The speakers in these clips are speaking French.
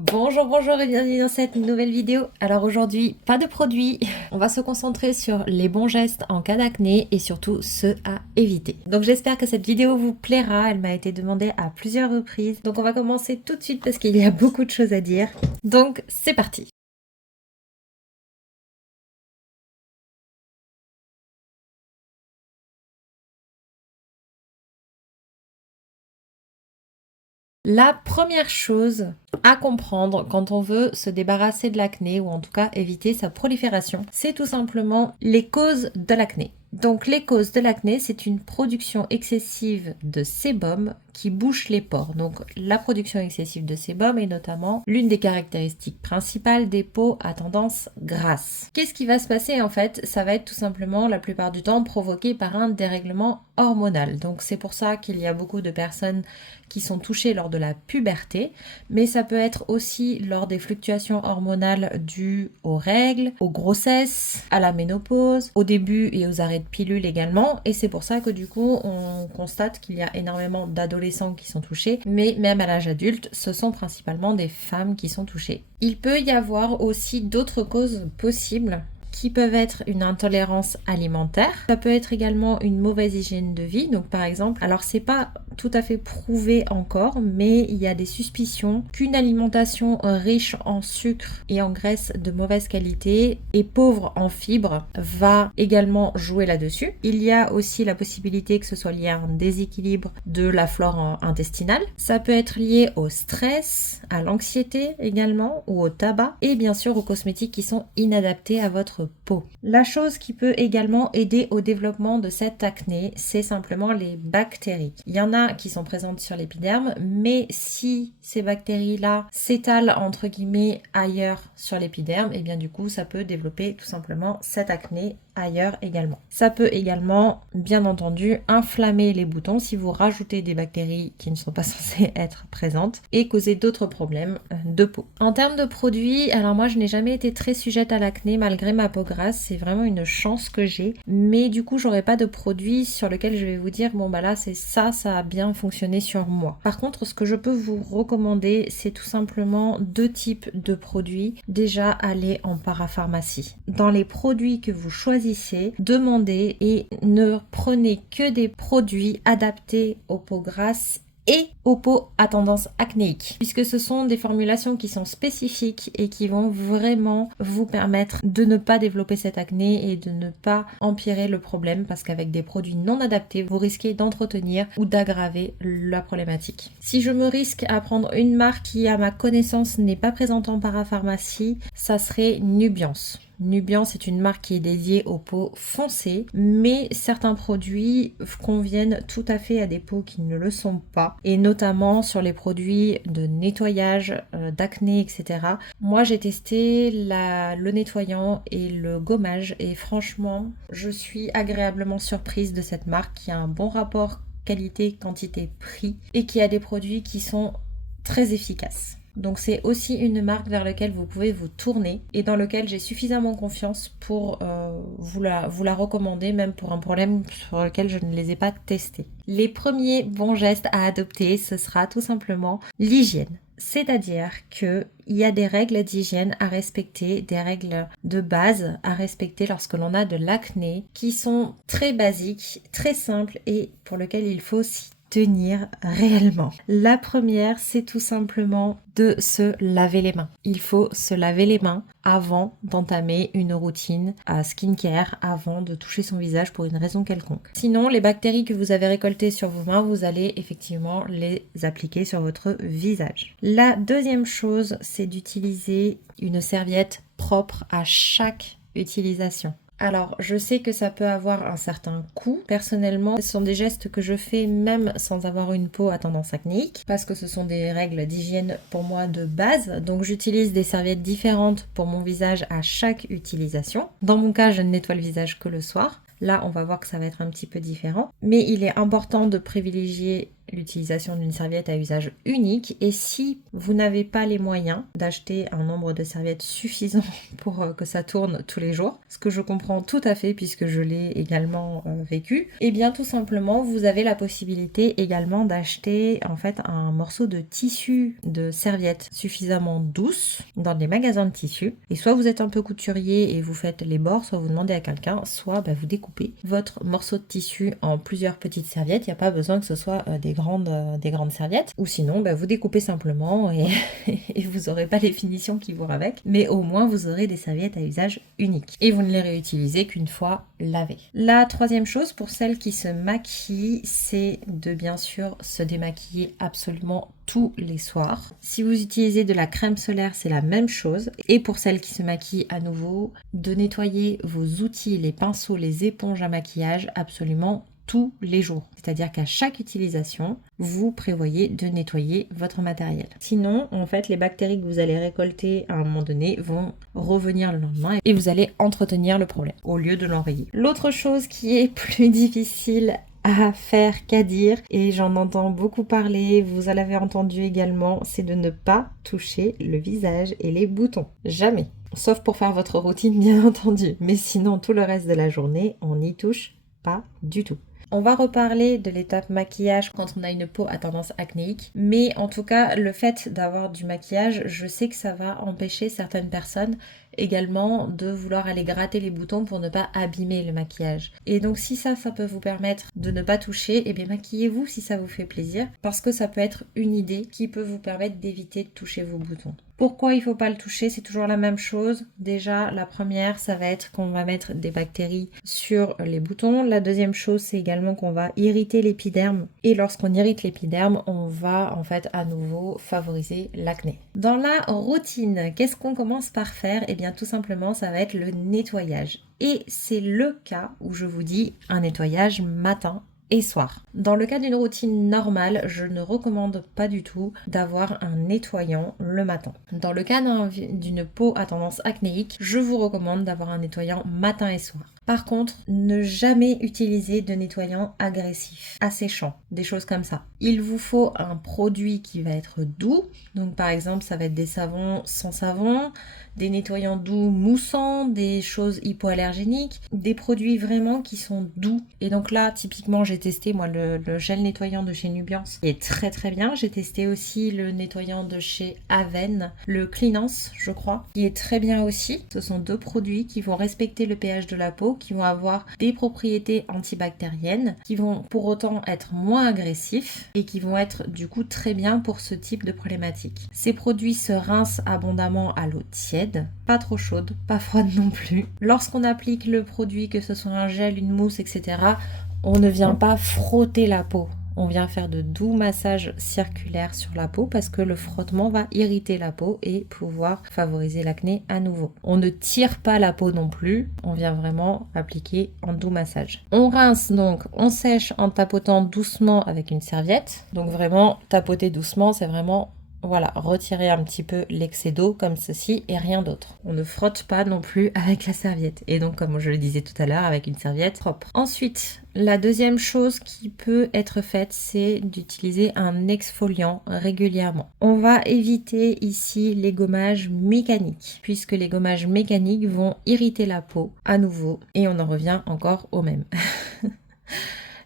Bonjour, bonjour et bienvenue dans cette nouvelle vidéo. Alors aujourd'hui, pas de produits. On va se concentrer sur les bons gestes en cas d'acné et surtout ceux à éviter. Donc j'espère que cette vidéo vous plaira. Elle m'a été demandée à plusieurs reprises. Donc on va commencer tout de suite parce qu'il y a beaucoup de choses à dire. Donc c'est parti. La première chose à comprendre quand on veut se débarrasser de l'acné ou en tout cas éviter sa prolifération, c'est tout simplement les causes de l'acné. Donc les causes de l'acné, c'est une production excessive de sébum qui bouche les pores. Donc la production excessive de sébum est notamment l'une des caractéristiques principales des peaux à tendance grasse. Qu'est-ce qui va se passer en fait? Ça va être tout simplement la plupart du temps provoqué par un dérèglement hormonal. Donc c'est pour ça qu'il y a beaucoup de personnes qui sont touchées lors de la puberté, mais ça peut être aussi lors des fluctuations hormonales dues aux règles, aux grossesses, à la ménopause, au début et aux arrêts de pilules également, et c'est pour ça que du coup on constate qu'il y a énormément d'adolescents qui sont touchés, mais même à l'âge adulte, ce sont principalement des femmes qui sont touchées. Il peut y avoir aussi d'autres causes possibles qui peuvent être une intolérance alimentaire. Ça peut être également une mauvaise hygiène de vie. Donc par exemple, alors c'est pas tout à fait prouvé encore, mais il y a des suspicions qu'une alimentation riche en sucre et en graisse de mauvaise qualité et pauvre en fibres va également jouer là-dessus. Il y a aussi la possibilité que ce soit lié à un déséquilibre de la flore intestinale. Ça peut être lié au stress, à l'anxiété également, ou au tabac, et bien sûr aux cosmétiques qui sont inadaptés à votre peau. La chose qui peut également aider au développement de cette acné, c'est simplement les bactéries. Il y en a qui sont présentes sur l'épiderme, mais si ces bactéries-là s'étalent entre guillemets ailleurs sur l'épiderme, et bien du coup ça peut développer tout simplement cette acné ailleurs également. Ça peut également, bien entendu, inflammer les boutons si vous rajoutez des bactéries qui ne sont pas censées être présentes et causer d'autres problèmes de peau. En termes de produits, alors moi je n'ai jamais été très sujette à l'acné malgré ma peau grasse, c'est vraiment une chance que j'ai, mais du coup j'aurais pas de produit sur lequel je vais vous dire bon bah là c'est ça a bien fonctionné sur moi. Par contre ce que je peux vous recommander c'est tout simplement deux types de produits. Déjà allez en parapharmacie. Dans les produits que vous choisissez, demandez et ne prenez que des produits adaptés aux peaux grasses et aux peaux à tendance acnéique, puisque ce sont des formulations qui sont spécifiques et qui vont vraiment vous permettre de ne pas développer cette acné et de ne pas empirer le problème, parce qu'avec des produits non adaptés, vous risquez d'entretenir ou d'aggraver la problématique. Si je me risque à prendre une marque qui, à ma connaissance, n'est pas présente en parapharmacie, ça serait Nubiance. Nubiance est une marque qui est dédiée aux peaux foncées, mais certains produits conviennent tout à fait à des peaux qui ne le sont pas, et notamment sur les produits de nettoyage, d'acné, etc. Moi j'ai testé le nettoyant et le gommage, et franchement je suis agréablement surprise de cette marque qui a un bon rapport qualité, quantité, prix, et qui a des produits qui sont très efficaces. Donc c'est aussi une marque vers laquelle vous pouvez vous tourner et dans lequel j'ai suffisamment confiance pour vous la recommander, même pour un problème sur lequel je ne les ai pas testés. Les premiers bons gestes à adopter, ce sera tout simplement l'hygiène. C'est-à-dire qu'il y a des règles d'hygiène à respecter, des règles de base à respecter lorsque l'on a de l'acné, qui sont très basiques, très simples et pour lesquelles il faut s'y tenir réellement. La première, c'est tout simplement de se laver les mains. Il faut se laver les mains avant d'entamer une routine à skincare, avant de toucher son visage pour une raison quelconque. Sinon, les bactéries que vous avez récoltées sur vos mains, vous allez effectivement les appliquer sur votre visage. La deuxième chose, c'est d'utiliser une serviette propre à chaque utilisation. Alors, je sais que ça peut avoir un certain coût. Personnellement, ce sont des gestes que je fais même sans avoir une peau à tendance acnéique, parce que ce sont des règles d'hygiène pour moi de base. Donc, j'utilise des serviettes différentes pour mon visage à chaque utilisation. Dans mon cas, je ne nettoie le visage que le soir. Là, on va voir que ça va être un petit peu différent. Mais il est important de privilégier l'utilisation d'une serviette à usage unique. Et si vous n'avez pas les moyens d'acheter un nombre de serviettes suffisant pour que ça tourne tous les jours, ce que je comprends tout à fait puisque je l'ai également vécu, et bien tout simplement vous avez la possibilité également d'acheter en fait un morceau de tissu de serviette suffisamment douce dans des magasins de tissus. Et soit vous êtes un peu couturier et vous faites les bords, soit vous demandez à quelqu'un, soit vous découpez votre morceau de tissu en plusieurs petites serviettes. Il n'y a pas besoin que ce soit des grandes serviettes. Ou sinon, vous découpez simplement et, et vous n'aurez pas les finitions qui vont avec. Mais au moins, vous aurez des serviettes à usage unique. Et vous ne les réutilisez qu'une fois lavées. La troisième chose pour celles qui se maquillent, c'est de bien sûr se démaquiller absolument tous les soirs. Si vous utilisez de la crème solaire, c'est la même chose. Et pour celles qui se maquillent à nouveau, de nettoyer vos outils, les pinceaux, les éponges à maquillage absolument tous les jours. C'est-à-dire qu'à chaque utilisation, vous prévoyez de nettoyer votre matériel. Sinon, en fait, les bactéries que vous allez récolter à un moment donné vont revenir le lendemain et vous allez entretenir le problème au lieu de l'enrayer. L'autre chose qui est plus difficile à faire qu'à dire, et j'en entends beaucoup parler, vous en avez entendu également, c'est de ne pas toucher le visage et les boutons. Jamais. Sauf pour faire votre routine, bien entendu. Mais sinon, tout le reste de la journée, on n'y touche pas du tout. On va reparler de l'étape maquillage quand on a une peau à tendance acnéique, mais en tout cas, le fait d'avoir du maquillage, je sais que ça va empêcher certaines personnes également de vouloir aller gratter les boutons pour ne pas abîmer le maquillage. Et donc si ça peut vous permettre de ne pas toucher, eh bien maquillez-vous si ça vous fait plaisir, parce que ça peut être une idée qui peut vous permettre d'éviter de toucher vos boutons. Pourquoi il ne faut pas le toucher? C'est toujours la même chose. Déjà, la première, ça va être qu'on va mettre des bactéries sur les boutons. La deuxième chose, c'est également qu'on va irriter l'épiderme. Et lorsqu'on irrite l'épiderme, on va en fait à nouveau favoriser l'acné. Dans la routine, qu'est-ce qu'on commence par faire? Eh bien tout simplement, ça va être le nettoyage. Et c'est le cas où je vous dis un nettoyage matin et soir. Dans le cas d'une routine normale, je ne recommande pas du tout d'avoir un nettoyant le matin. Dans le cas d'une peau à tendance acnéique, je vous recommande d'avoir un nettoyant matin et soir. Par contre, ne jamais utiliser de nettoyant agressif, asséchant, des choses comme ça. Il vous faut un produit qui va être doux. Donc par exemple, ça va être des savons sans savon, des nettoyants doux moussants, des choses hypoallergéniques, des produits vraiment qui sont doux. Et donc là, typiquement, j'ai testé moi le gel nettoyant de chez Nubiance, qui est très très bien. J'ai testé aussi le nettoyant de chez Aven, le Cleanance, je crois, qui est très bien aussi. Ce sont deux produits qui vont respecter le pH de la peau, qui vont avoir des propriétés antibactériennes, qui vont pour autant être moins agressifs et qui vont être du coup très bien pour ce type de problématique. Ces produits se rincent abondamment à l'eau tiède, pas trop chaude, pas froide non plus. Lorsqu'on applique le produit, que ce soit un gel, une mousse, etc., on ne vient pas frotter la peau. On vient faire de doux massages circulaires sur la peau parce que le frottement va irriter la peau et pouvoir favoriser l'acné à nouveau. On ne tire pas la peau non plus, on vient vraiment appliquer en doux massage. On rince donc, on sèche en tapotant doucement avec une serviette. Donc vraiment, tapoter doucement, c'est vraiment... Voilà, retirer un petit peu l'excès d'eau comme ceci et rien d'autre. On ne frotte pas non plus avec la serviette. Et donc, comme je le disais tout à l'heure, avec une serviette propre. Ensuite, la deuxième chose qui peut être faite, c'est d'utiliser un exfoliant régulièrement. On va éviter ici les gommages mécaniques, puisque les gommages mécaniques vont irriter la peau à nouveau. Et on en revient encore au même.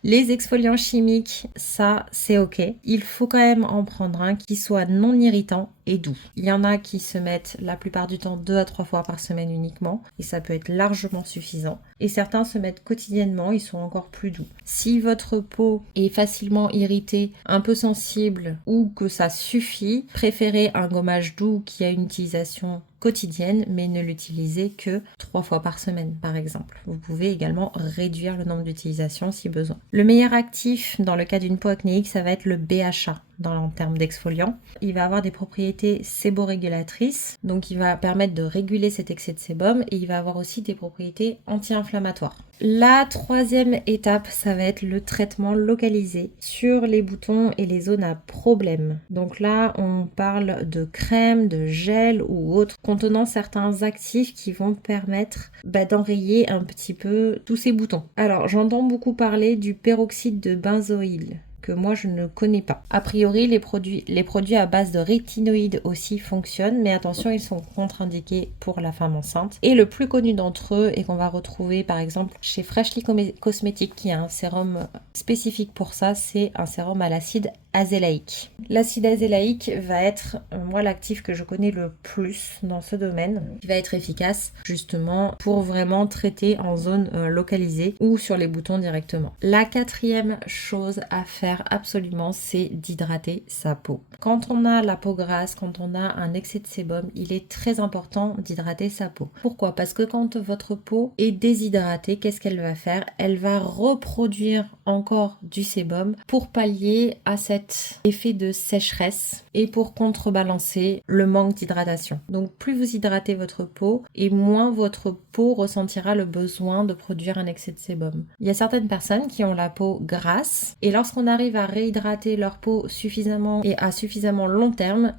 Les exfoliants chimiques, ça c'est ok. Il faut quand même en prendre un qui soit non irritant et doux. Il y en a qui se mettent la plupart du temps 2 à 3 fois par semaine uniquement et ça peut être largement suffisant. Et certains se mettent quotidiennement, ils sont encore plus doux. Si votre peau est facilement irritée, un peu sensible ou que ça suffit, préférez un gommage doux qui a une utilisation quotidienne, mais ne l'utilisez que 3 fois par semaine, par exemple. Vous pouvez également réduire le nombre d'utilisations si besoin. Le meilleur actif dans le cas d'une peau acnéique, ça va être le BHA. En termes d'exfoliant. Il va avoir des propriétés séborégulatrices, donc il va permettre de réguler cet excès de sébum et il va avoir aussi des propriétés anti-inflammatoires. La troisième étape, ça va être le traitement localisé sur les boutons et les zones à problème. Donc là, on parle de crème, de gel ou autre contenant certains actifs qui vont permettre d'enrayer un petit peu tous ces boutons. Alors, j'entends beaucoup parler du peroxyde de benzoyle, que moi je ne connais pas. A priori, les produits à base de rétinoïdes aussi fonctionnent, mais attention, ils sont contre-indiqués pour la femme enceinte. Et le plus connu d'entre eux, et qu'on va retrouver par exemple chez Freshly Cosmetics, qui a un sérum spécifique pour ça, c'est un sérum à l'acide azélaïque. L'acide azélaïque va être, moi, l'actif que je connais le plus dans ce domaine, qui va être efficace justement pour vraiment traiter en zone localisée ou sur les boutons directement. La quatrième chose à faire absolument, c'est d'hydrater sa peau. Quand on a la peau grasse, quand on a un excès de sébum, il est très important d'hydrater sa peau. Pourquoi? Parce que quand votre peau est déshydratée, qu'est-ce qu'elle va faire? Elle va reproduire encore du sébum pour pallier à cet effet de sécheresse et pour contrebalancer le manque d'hydratation. Donc plus vous hydratez votre peau et moins votre peau ressentira le besoin de produire un excès de sébum. Il y a certaines personnes qui ont la peau grasse et lorsqu'on arrive à réhydrater leur peau suffisamment et à suffisamment long terme,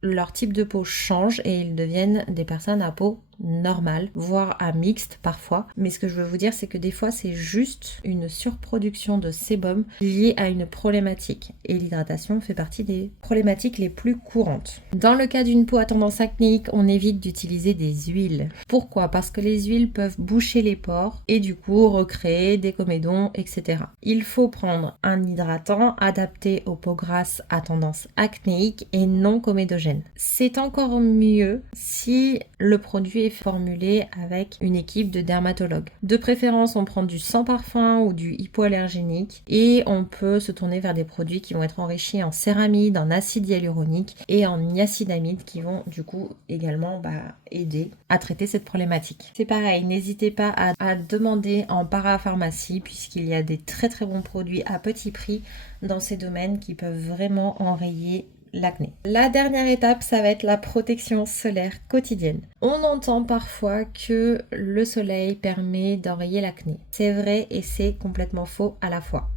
leur type de peau change et ils deviennent des personnes à peau normale, voire à mixte parfois. Mais ce que je veux vous dire, c'est que des fois, c'est juste une surproduction de sébum liée à une problématique. Et l'hydratation fait partie des problématiques les plus courantes. Dans le cas d'une peau à tendance acnéique, on évite d'utiliser des huiles. Pourquoi? Parce que les huiles peuvent boucher les pores et du coup recréer des comédons, etc. Il faut prendre un hydratant adapté aux peaux grasses à tendance acnéique et non comédogène. C'est encore mieux si le produit est formulé avec une équipe de dermatologues. De préférence, on prend du sans parfum ou du hypoallergénique et on peut se tourner vers des produits qui vont être enrichis en céramide, en acide hyaluronique et en niacinamide qui vont du coup également aider à traiter cette problématique. C'est pareil, n'hésitez pas à demander en parapharmacie puisqu'il y a des très très bons produits à petit prix dans ces domaines qui peuvent vraiment enrayer l'acné. La dernière étape, ça va être la protection solaire quotidienne. On entend parfois que le soleil permet d'enrayer l'acné. C'est vrai et c'est complètement faux à la fois.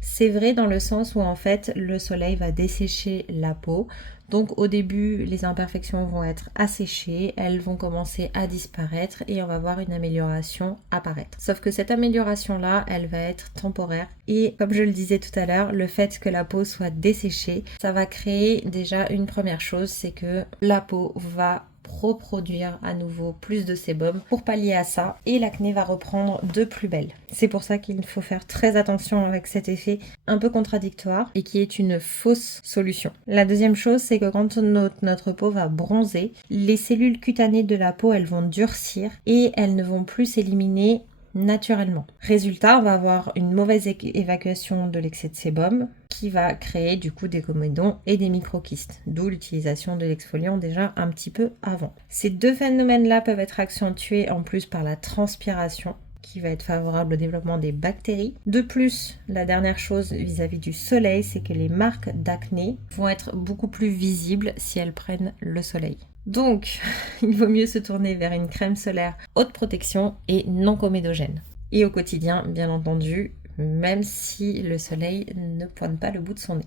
C'est vrai dans le sens où en fait le soleil va dessécher la peau. Donc au début, les imperfections vont être asséchées, elles vont commencer à disparaître et on va voir une amélioration apparaître. Sauf que cette amélioration-là, elle va être temporaire et comme je le disais tout à l'heure, le fait que la peau soit desséchée, ça va créer déjà une première chose, c'est que la peau va reproduire à nouveau plus de sébum pour pallier à ça et l'acné va reprendre de plus belle. C'est pour ça qu'il faut faire très attention avec cet effet un peu contradictoire et qui est une fausse solution. La deuxième chose, c'est que quand notre peau va bronzer, les cellules cutanées de la peau, elles vont durcir et elles ne vont plus s'éliminer naturellement. Résultat, on va avoir une mauvaise évacuation de l'excès de sébum qui va créer du coup des comédons et des microkystes, d'où l'utilisation de l'exfoliant déjà un petit peu avant. Ces deux phénomènes-là peuvent être accentués en plus par la transpiration qui va être favorable au développement des bactéries. De plus, la dernière chose vis-à-vis du soleil, c'est que les marques d'acné vont être beaucoup plus visibles si elles prennent le soleil. Donc, il vaut mieux se tourner vers une crème solaire haute protection et non comédogène. Et au quotidien, bien entendu, même si le soleil ne pointe pas le bout de son nez.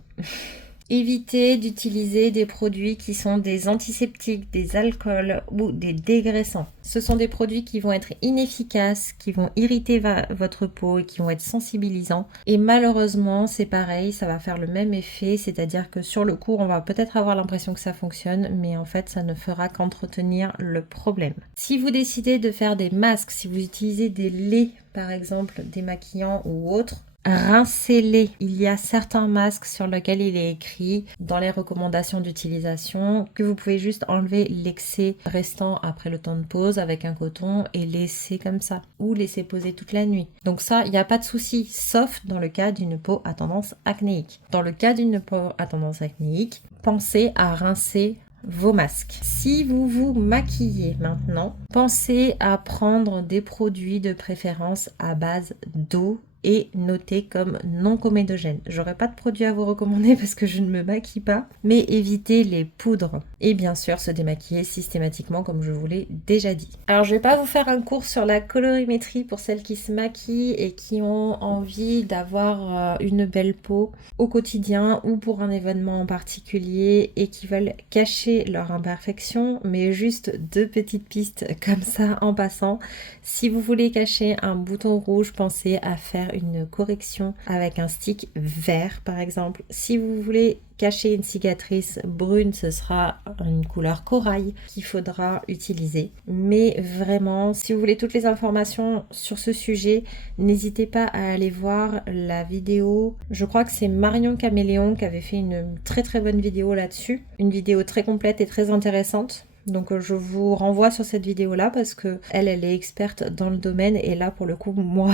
Évitez d'utiliser des produits qui sont des antiseptiques, des alcools ou des dégraissants. Ce sont des produits qui vont être inefficaces, qui vont irriter votre peau et qui vont être sensibilisants. Et malheureusement, c'est pareil, ça va faire le même effet, c'est-à-dire que sur le coup, on va peut-être avoir l'impression que ça fonctionne, mais en fait, ça ne fera qu'entretenir le problème. Si vous décidez de faire des masques, si vous utilisez des laits, par exemple, démaquillants ou autres, rincez-les. Il y a certains masques sur lesquels il est écrit dans les recommandations d'utilisation que vous pouvez juste enlever l'excès restant après le temps de pause avec un coton et laisser comme ça ou laisser poser toute la nuit. Donc ça, il n'y a pas de souci, sauf dans le cas d'une peau à tendance acnéique. Dans le cas d'une peau à tendance acnéique, pensez à rincer vos masques. Si vous vous maquillez maintenant, pensez à prendre des produits de préférence à base d'eau et noté comme non comédogène. J'aurais pas de produit à vous recommander parce que je ne me maquille pas, mais évitez les poudres et bien sûr se démaquiller systématiquement comme je vous l'ai déjà dit. Alors je vais pas vous faire un cours sur la colorimétrie pour celles qui se maquillent et qui ont envie d'avoir une belle peau au quotidien ou pour un événement en particulier et qui veulent cacher leur imperfection, mais juste deux petites pistes comme ça en passant. Si vous voulez cacher un bouton rouge, pensez à faire faire une correction avec un stick vert par exemple. Si vous voulez cacher une cicatrice brune, ce sera une couleur corail qu'il faudra utiliser. Mais vraiment, si vous voulez toutes les informations sur ce sujet, n'hésitez pas à aller voir la vidéo. Je crois que c'est Marion Caméléon qui avait fait une très très bonne vidéo là-dessus. Une vidéo très complète et très intéressante. Donc je vous renvoie sur cette vidéo là parce que elle est experte dans le domaine et là pour le coup moi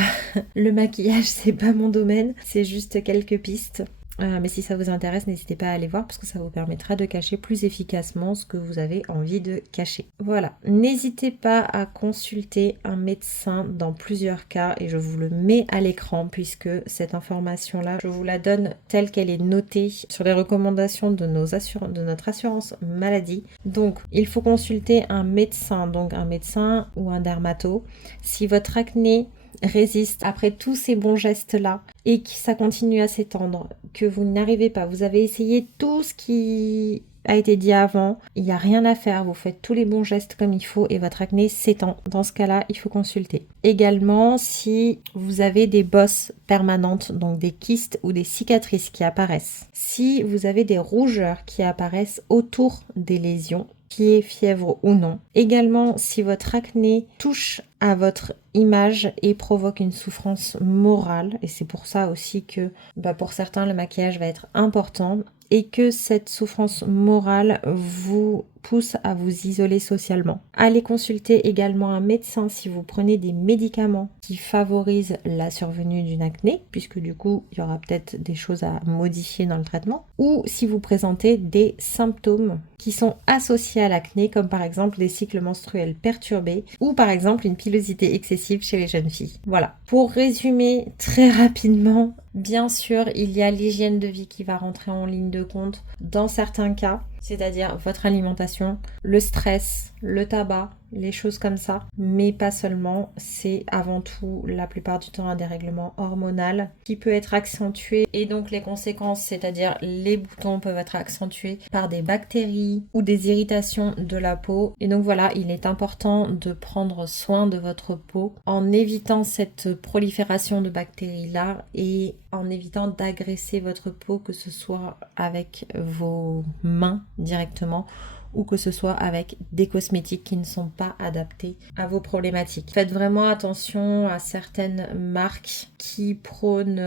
le maquillage c'est pas mon domaine, c'est juste quelques pistes. Mais si ça vous intéresse, n'hésitez pas à aller voir parce que ça vous permettra de cacher plus efficacement ce que vous avez envie de cacher. Voilà, n'hésitez pas à consulter un médecin dans plusieurs cas et je vous le mets à l'écran puisque cette information-là, je vous la donne telle qu'elle est notée sur les recommandations de notre assurance maladie. Donc, il faut consulter un médecin, donc un médecin ou un dermato. Si votre acné résiste après tous ces bons gestes là et que ça continue à s'étendre, que vous n'arrivez pas, vous avez essayé tout ce qui a été dit avant, il n'y a rien à faire, vous faites tous les bons gestes comme il faut et votre acné s'étend. Dans ce cas-là, il faut consulter. Également, si vous avez des bosses permanentes, donc des kystes ou des cicatrices qui apparaissent, si vous avez des rougeurs qui apparaissent autour des lésions, qu'il y ait fièvre ou non. Également, si votre acné touche à votre image et provoque une souffrance morale, et c'est pour ça aussi que pour certains le maquillage va être important, et que cette souffrance morale vous pousse à vous isoler socialement. Allez consulter également un médecin si vous prenez des médicaments qui favorisent la survenue d'une acné, puisque du coup il y aura peut-être des choses à modifier dans le traitement, ou si vous présentez des symptômes qui sont associés à l'acné, comme par exemple des cycles menstruels perturbés, ou par exemple une pilosité excessive chez les jeunes filles. Voilà. Pour résumer très rapidement, bien sûr, il y a l'hygiène de vie qui va rentrer en ligne de compte dans certains cas, c'est-à-dire votre alimentation, le stress, le tabac, les choses comme ça, mais pas seulement, c'est avant tout la plupart du temps un dérèglement hormonal qui peut être accentué et donc les conséquences, c'est-à-dire les boutons peuvent être accentués par des bactéries ou des irritations de la peau et donc voilà, il est important de prendre soin de votre peau en évitant cette prolifération de bactéries là et en évitant d'agresser votre peau, que ce soit avec vos mains directement ou que ce soit avec des cosmétiques qui ne sont pas adaptés à vos problématiques. Faites vraiment attention à certaines marques qui prônent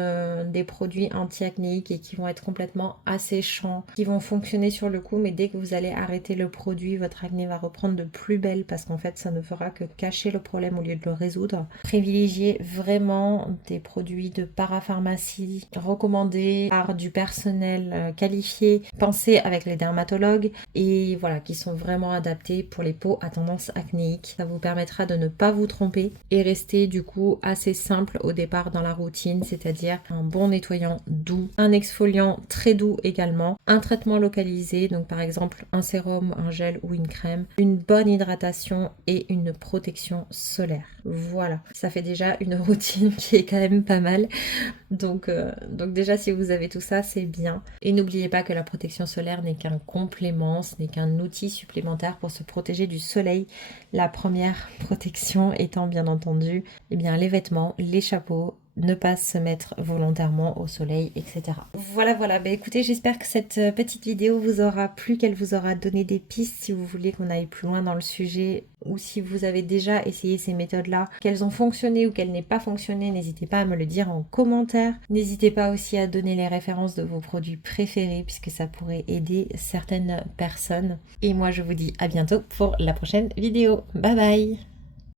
des produits anti-acnéiques et qui vont être complètement asséchants, qui vont fonctionner sur le coup, mais dès que vous allez arrêter le produit, votre acné va reprendre de plus belle parce qu'en fait ça ne fera que cacher le problème au lieu de le résoudre. Privilégiez vraiment des produits de parapharmacie recommandés par du personnel qualifié. Pensez avec les dermatologues et voilà, qui sont vraiment adaptés pour les peaux à tendance acnéique. Ça vous permettra de ne pas vous tromper et rester du coup assez simple au départ dans la routine, c'est-à-dire un bon nettoyant doux, un exfoliant très doux également, un traitement localisé, donc par exemple un sérum, un gel ou une crème, une bonne hydratation et une protection solaire. Voilà, ça fait déjà une routine qui est quand même pas mal. Donc déjà si vous avez tout ça, c'est bien. Et n'oubliez pas que la protection solaire n'est qu'un complément, ce n'est qu'un outil supplémentaire pour se protéger du soleil. La première protection étant bien entendu les vêtements, les chapeaux, ne pas se mettre volontairement au soleil, etc. Voilà, écoutez, j'espère que cette petite vidéo vous aura plu, qu'elle vous aura donné des pistes si vous voulez qu'on aille plus loin dans le sujet ou si vous avez déjà essayé ces méthodes-là, qu'elles ont fonctionné ou qu'elles n'aient pas fonctionné, n'hésitez pas à me le dire en commentaire. N'hésitez pas aussi à donner les références de vos produits préférés puisque ça pourrait aider certaines personnes. Et moi, je vous dis à bientôt pour la prochaine vidéo. Bye bye!